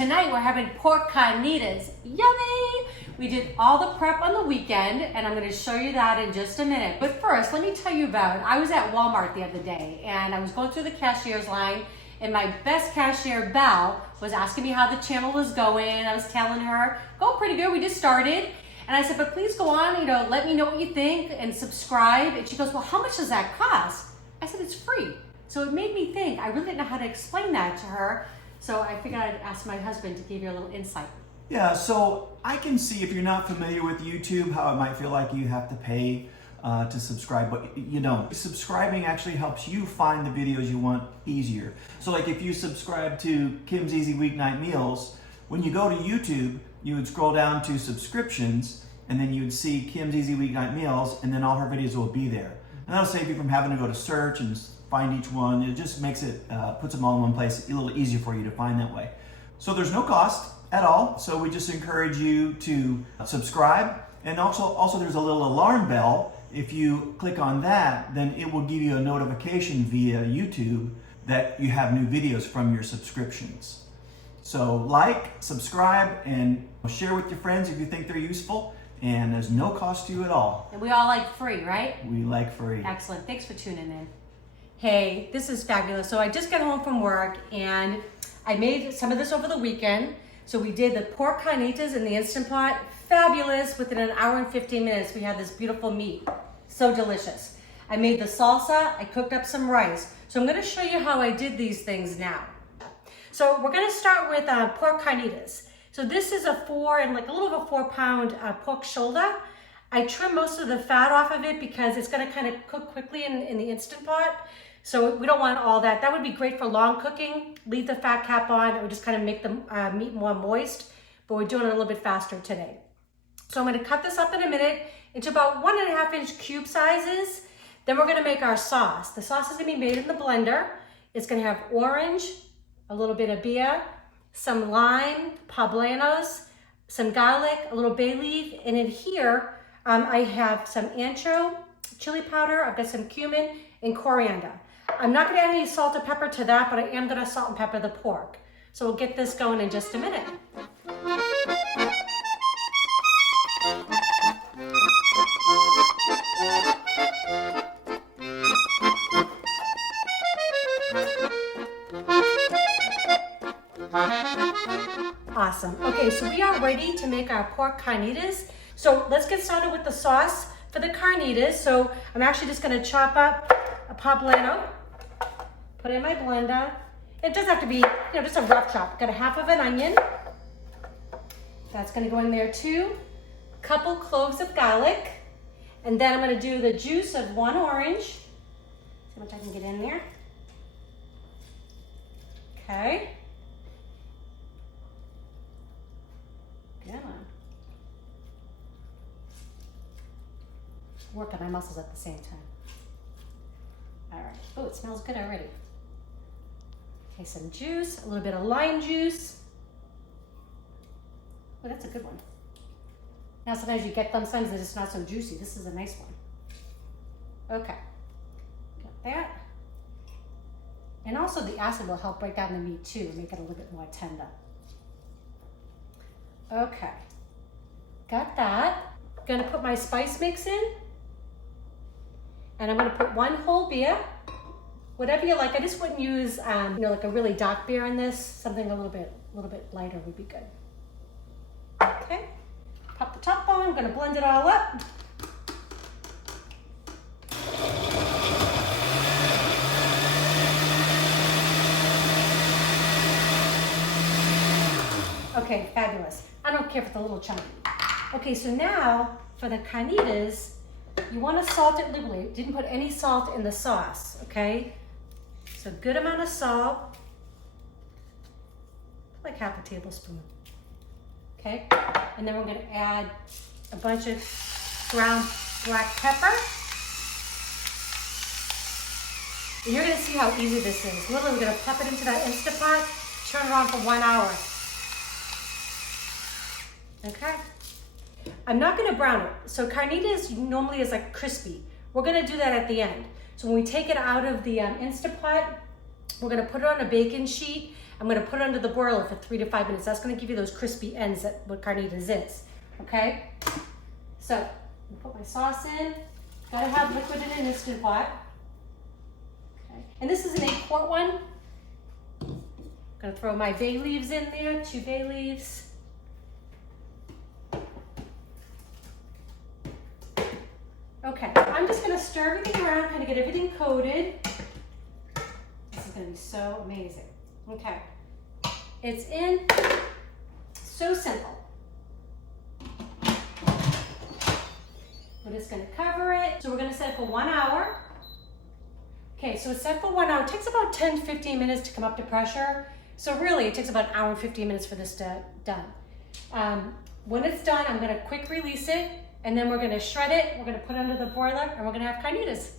Tonight we're having pork carnitas. Yummy! We did all the prep on the weekend, and I'm gonna show you that in just a minute. But first, let me tell you about it. I was at Walmart the other day, and I was going through the cashier's line, and my best cashier, Belle, was asking me how the channel was going. I was telling her, going pretty good, we just started. And I said, but please go on, let me know what you think and subscribe. And she goes, well, how much does that cost? I said, it's free. So it made me think, I really didn't know how to explain that to her. So I figured I'd ask my husband to give you a little insight. Yeah, so I can see if you're not familiar with YouTube, how it might feel like you have to pay to subscribe, but you don't. Subscribing actually helps you find the videos you want easier. So like if you subscribe to Kim's Easy Weeknight Meals, when you go to YouTube, you would scroll down to subscriptions, and then you would see Kim's Easy Weeknight Meals, and then all her videos will be there. And that'll save you from having to go to search and find each one. It just makes it, puts them all in one place, a little easier for you to find that way. So there's no cost at all. So we just encourage you to subscribe. And also there's a little alarm bell. If you click on that, then it will give you a notification via YouTube that you have new videos from your subscriptions. So like, subscribe, and share with your friends if you think they're useful. And there's no cost to you at all. And we all like free, right? We like free. Excellent. Thanks for tuning in. Hey, this is fabulous. So I just got home from work and I made some of this over the weekend. So we did the pork carnitas in the Instant Pot. Fabulous. Within an hour and 15 minutes, we had this beautiful meat. So delicious. I made the salsa. I cooked up some rice. So I'm going to show you how I did these things now. So we're going to start with pork carnitas. So this is a a little over 4-pound pork shoulder. I trim most of the fat off of it because it's going to kind of cook quickly in the Instant Pot. So we don't want all that. That would be great for long cooking. Leave the fat cap on. It would just kind of make the meat more moist, but we're doing it a little bit faster today. So I'm going to cut this up in a minute into about 1.5-inch cube sizes. Then we're going to make our sauce. The sauce is going to be made in the blender. It's going to have orange, a little bit of beer, some lime, poblanos, some garlic, a little bay leaf, and in here I have some ancho, chili powder, I've got some cumin, and coriander. I'm not gonna add any salt or pepper to that, but I am gonna salt and pepper the pork. So we'll get this going in just a minute. Awesome. Okay, so we are ready to make our pork carnitas. So let's get started with the sauce for the carnitas. So I'm actually just gonna chop up a poblano, put it in my blender. It doesn't have to be, just a rough chop. Got a half of an onion. That's gonna go in there too. A couple cloves of garlic. And then I'm gonna do the juice of 1 orange. See how much I can get in there. Okay. Come on. Working my muscles at the same time. All right. Oh, it smells good already. Okay, some juice, a little bit of lime juice. Oh, that's a good one. Now sometimes you get them, sometimes they're just not so juicy. This is a nice one. Okay. Got that. And also the acid will help break down the meat too and make it a little bit more tender. Okay. Got that. Gonna put my spice mix in. And I'm gonna put 1 whole beer, whatever you like. I just wouldn't use, like a really dark beer in this. Something a little bit lighter would be good. Okay, pop the top on. I'm gonna blend it all up. Okay, fabulous. I don't care if it's a little chunky. Okay, so now for the carnitas, you want to salt it liberally. Didn't put any salt in the sauce, okay? So good amount of salt, like half a tablespoon, okay? And then we're gonna add a bunch of ground black pepper. And you're gonna see how easy this is. Literally, we're gonna pop it into that Instant Pot, turn it on for 1 hour. Okay? I'm not gonna brown it. So carnitas normally is like crispy. We're gonna do that at the end. So when we take it out of the Instant Pot, we're gonna put it on a baking sheet I'm gonna put it under the broiler for 3 to 5 minutes. That's gonna give you those crispy ends that what carnitas is, okay? So, I'm gonna put my sauce in. Gotta have liquid in an Instant Pot. Okay. And this is an 8-quart one. Gonna throw my bay leaves in there, 2 bay leaves. Okay, I'm just gonna stir everything around, kind of get everything coated. This is gonna be so amazing. Okay, it's in, so simple. We're just gonna cover it. So we're gonna set it for 1 hour. Okay, so it's set for 1 hour. It takes about 10-15 minutes to come up to pressure. So really, it takes about an hour and 15 minutes for this to done. When it's done, I'm gonna quick release it, and then we're gonna shred it. We're gonna put it under the broiler, and we're gonna have carnitas.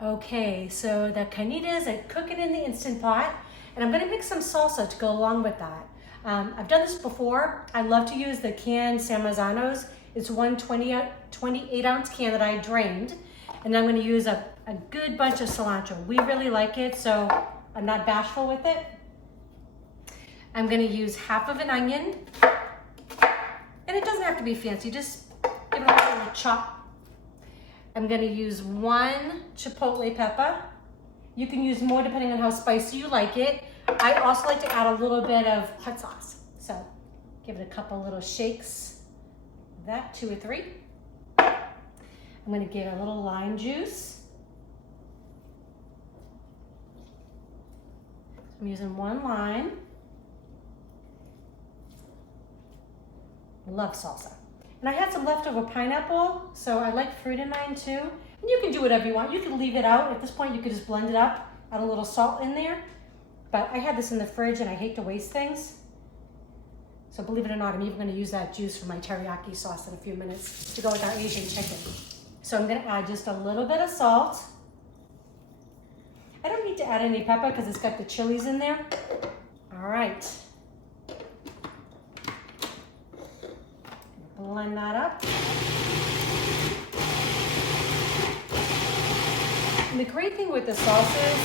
Okay, so the carnitas, I cook it in the Instant Pot, and I'm gonna mix some salsa to go along with that. I've done this before. I love to use the canned San Marzanos. It's one 28-ounce can that I drained, and I'm gonna use a good bunch of cilantro. We really like it, so I'm not bashful with it. I'm gonna use half of an onion, and it doesn't have to be fancy, just give it a little chop. I'm gonna use 1 chipotle pepper. You can use more depending on how spicy you like it. I also like to add a little bit of hot sauce. So give it a couple little shakes. That 2 or 3. I'm gonna get a little lime juice. I'm using 1 lime. I love salsa. And I had some leftover pineapple, so I like fruit in mine too. And you can do whatever you want. You can leave it out. At this point, you could just blend it up, add a little salt in there. But I had this in the fridge and I hate to waste things. So believe it or not, I'm even gonna use that juice for my teriyaki sauce in a few minutes to go with our Asian chicken. So I'm gonna add just a little bit of salt. I don't need to add any pepper because it's got the chilies in there. All right. Blend that up. And the great thing with the sauce is,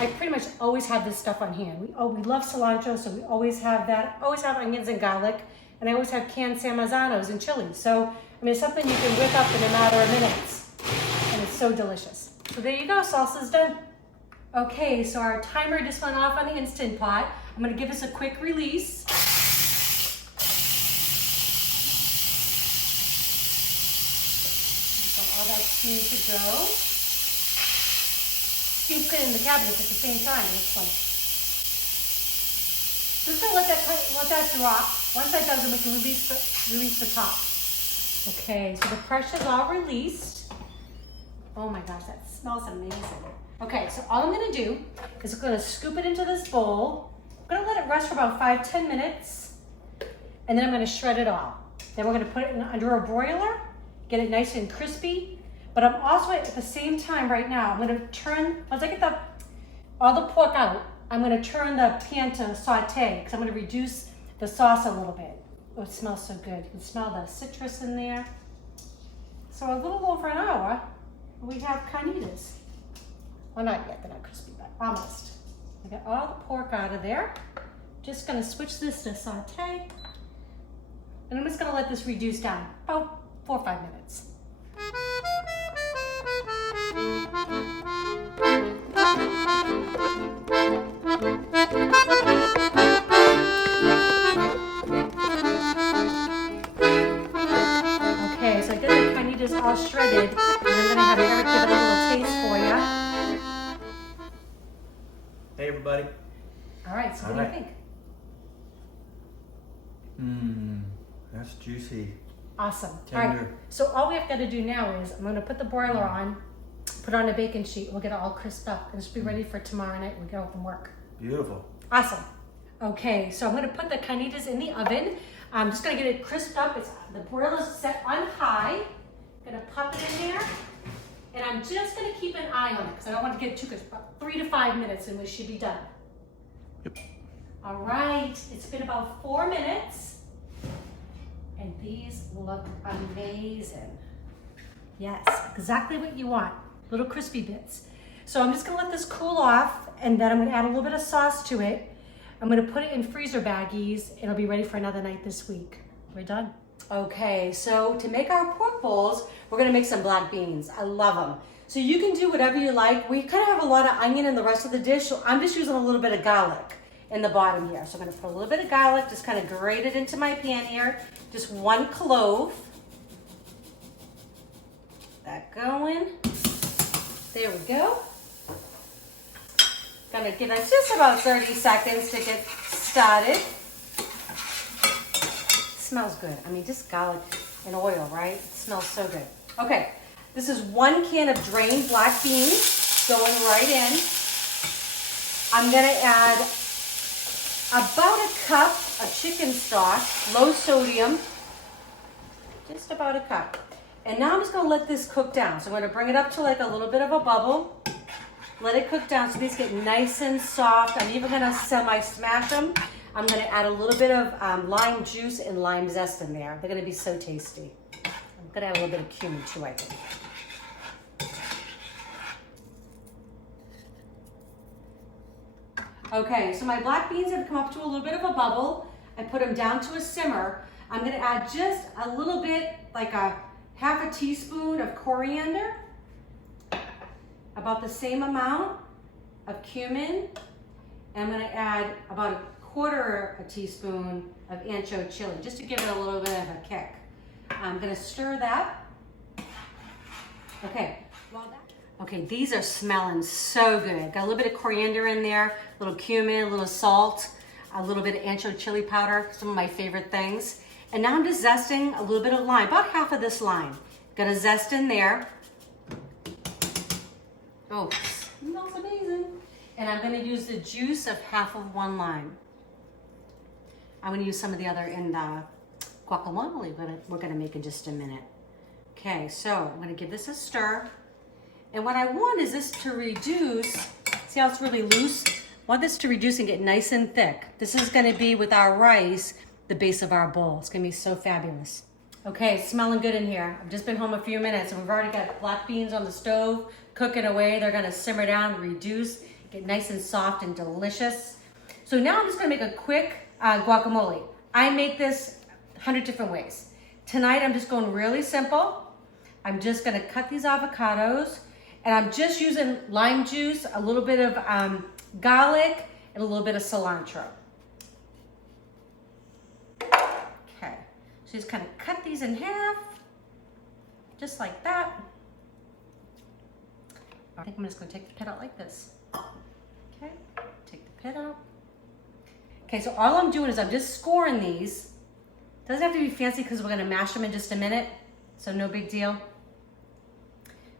I pretty much always have this stuff on hand. We love cilantro, so we always have that. Always have onions and garlic, and I always have canned San Marzanos and chilies. So, I mean, it's something you can whip up in a matter of minutes, and it's so delicious. So there you go, salsa's done. Okay, so our timer just went off on the Instant Pot. I'm gonna give us a quick release. So all that steam to go. Steam's cleaning the cabinet at the same time, it looks like. Just gonna let that drop. Once that does, then we can release the top. Okay, so the pressure's all released. Oh my gosh, that smells amazing. Okay, so all I'm gonna do is I'm gonna scoop it into this bowl. I'm gonna let it rest for about 5-10 minutes, and then I'm gonna shred it all. Then we're gonna put it under a broiler, get it nice and crispy. But I'm also at the same time right now, I'm gonna turn, once I get all the pork out, I'm gonna turn the pan to sauté, because I'm gonna reduce the sauce a little bit. Oh, it smells so good. You can smell the citrus in there. So a little over an hour, we have carnitas. Well, not yet, they're not crispy, but almost. I got all the pork out of there. Just gonna switch this to sauté. And I'm just gonna let this reduce down, about 4 or 5 minutes. Okay, so I got the carnitas all shredded, and I'm gonna have Eric give it a little taste for you. Hey everybody. All right, so what do you think? That's juicy. Awesome. Tender. All right, so all we have got to do now is I'm gonna put the broiler on, put on a baking sheet, we'll get it all crisped up, and it should be ready for tomorrow night when we get home from work. Beautiful. Awesome. Okay, so I'm gonna put the carnitas in the oven. I'm just gonna get it crisped up. The broiler's set on high. I'm gonna pop it in there, and I'm just gonna keep an eye on it because I don't want to get too crisp. About 3 to 5 minutes, and we should be done. Yep. All right, it's been about 4 minutes, and these look amazing. Yes, exactly what you want. Little crispy bits. So I'm just gonna let this cool off, And then I'm gonna add a little bit of sauce to it. I'm gonna put it in freezer baggies. It'll be ready for another night this week. We're done. Okay, so to make our pork bowls, we're gonna make some black beans. I love them. So you can do whatever you like. We kind of have a lot of onion in the rest of the dish, so I'm just using a little bit of garlic in the bottom here. So I'm gonna put a little bit of garlic, just kind of grate it into my pan here. Just 1 clove. That going. There we go. Gonna give it just about 30 seconds to get started. Smells good. I mean, just garlic and oil, right? It smells so good. Okay, this is 1 can of drained black beans going right in. I'm gonna add about a cup of chicken stock, low sodium, just about a cup. And now I'm just gonna let this cook down. So I'm gonna bring it up to like a little bit of a bubble. Let it cook down so these get nice and soft. I'm even gonna semi-smash them. I'm gonna add a little bit of lime juice and lime zest in there. They're gonna be so tasty. I'm gonna add a little bit of cumin too, I think. Okay, so my black beans have come up to a little bit of a bubble. I put them down to a simmer. I'm gonna add just a little bit, like a half a teaspoon of coriander, about the same amount of cumin, and I'm gonna add about a quarter a teaspoon of ancho chili, just to give it a little bit of a kick. I'm gonna stir that. Okay, okay, these are smelling so good. Got a little bit of coriander in there, a little cumin, a little salt, a little bit of ancho chili powder, some of my favorite things. And now I'm just zesting a little bit of lime, about half of this lime. Got a zest in there. Oh, smells amazing. And I'm gonna use the juice of half of 1 lime. I'm gonna use some of the other in the guacamole we're gonna make in just a minute. Okay, so I'm gonna give this a stir. And what I want is this to reduce, see how it's really loose? I want this to reduce and get nice and thick. This is gonna be with our rice, the base of our bowl. It's gonna be so fabulous. Okay, it's smelling good in here. I've just been home a few minutes and we've already got black beans on the stove, cooking away. They're gonna simmer down, reduce, get nice and soft and delicious. So now I'm just gonna make a quick guacamole. I make this 100 different ways. Tonight I'm just going really simple. I'm just gonna cut these avocados and I'm just using lime juice, a little bit of garlic, and a little bit of cilantro. Okay, so just kind of cut these in half, just like that. I think I'm just gonna take the pit out like this. Okay, take the pit out. Okay, so all I'm doing is I'm just scoring these. Doesn't have to be fancy because we're gonna mash them in just a minute, so no big deal.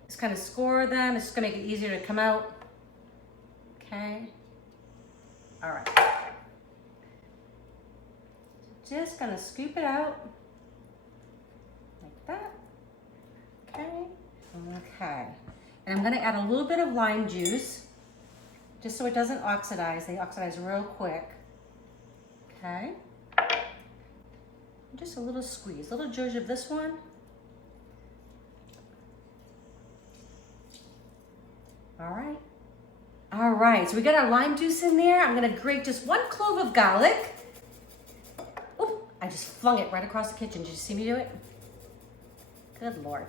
Just kind of score them. It's just gonna make it easier to come out. Okay, all right. Just gonna scoop it out like that. Okay, okay. And I'm gonna add a little bit of lime juice just so it doesn't oxidize. They oxidize real quick. Okay. Just a little squeeze, a little zhuzh of this one. All right. All right, so we got our lime juice in there. I'm gonna grate just 1 clove of garlic. Oh, I just flung it right across the kitchen. Did you see me do it? Good Lord.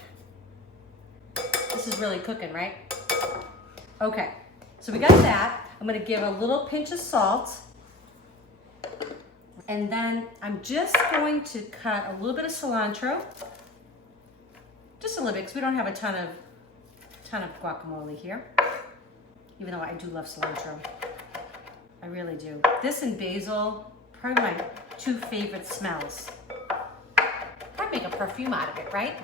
This is really cooking, right? Okay, so we got that. I'm gonna give a little pinch of salt. And then I'm just going to cut a little bit of cilantro. Just a little bit, because we don't have a ton of guacamole here. Even though I do love cilantro. I really do. This and basil, probably my 2 favorite smells. I'd make a perfume out of it, right?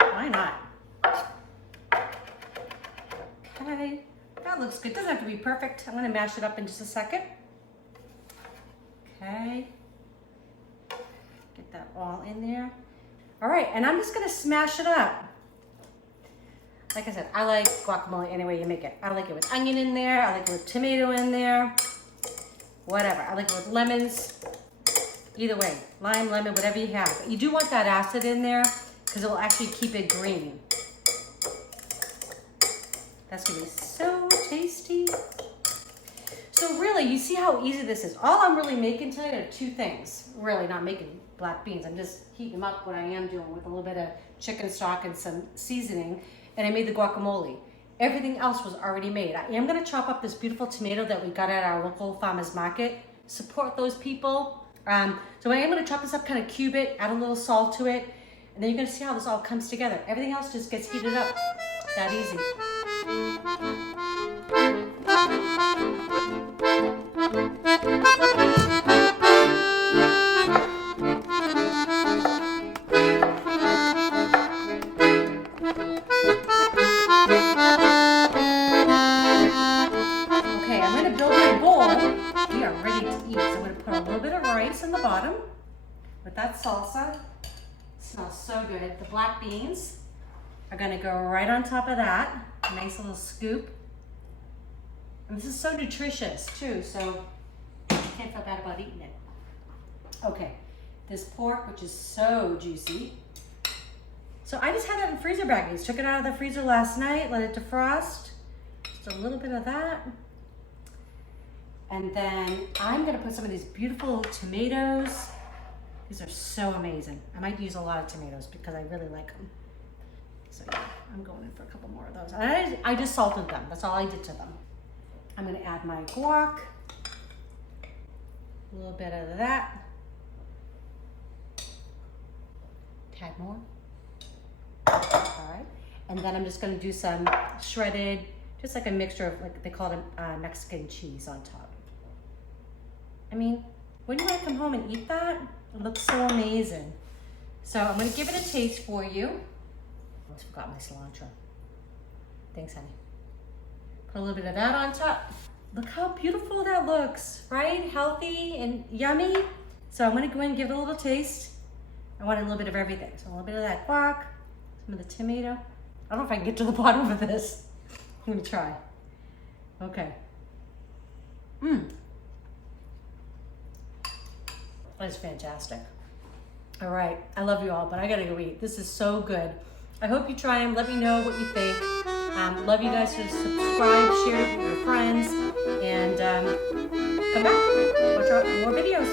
Why not? Okay, that looks good. Doesn't have to be perfect. I'm gonna mash it up in just a second. Okay. Get that all in there. All right, and I'm just gonna smash it up. Like I said, I like guacamole any way you make it. I like it with onion in there. I like it with tomato in there. Whatever. I like it with lemons. Either way, lime, lemon, whatever you have. But you do want that acid in there because it will actually keep it green. That's gonna be so tasty. So really, you see how easy this is. All I'm really making tonight are two things. Really not making black beans. I'm just heating them up, what I am doing with a little bit of chicken stock and some seasoning. And I made the guacamole. Everything else was already made. I am gonna chop up this beautiful tomato that we got at our local farmer's market. Support those people. So I am gonna chop this up, kind of cube it, add a little salt to it, and then you're gonna see how this all comes together. Everything else just gets heated up. That easy. Okay, I'm gonna build my bowl. We are ready to eat. So I'm gonna put a little bit of rice in the bottom with that salsa. It smells so good. The black beans are gonna go right on top of that. A nice little scoop. And this is so nutritious too, so I can't feel bad about eating it. Okay, this pork, which is so juicy. So I just had that in freezer baggies. Took it out of the freezer last night, let it defrost. Just a little bit of that. And then I'm gonna put some of these beautiful tomatoes. These are so amazing. I might use a lot of tomatoes because I really like them. So yeah, I'm going in for a couple more of those. I just salted them, that's all I did to them. I'm gonna add my guac. A little bit of that. Tad more. All right. And then I'm just gonna do some shredded, just like a mixture of, like they call it Mexican cheese on top. I mean, wouldn't you want to come home and eat that? It looks so amazing. So I'm gonna give it a taste for you. Almost forgot my cilantro. Thanks, honey. Put a little bit of that on top. Look how beautiful that looks, right? Healthy and yummy. So I'm gonna go in and give it a little taste. I want a little bit of everything. So a little bit of that guac, some of the tomato. I don't know if I can get to the bottom of this. I'm gonna try. Okay. That's fantastic. All right, I love you all, but I gotta go eat. This is so good. I hope you try them. Let me know what you think. Love you guys to subscribe, share it with your friends, and come back, watch out for more videos.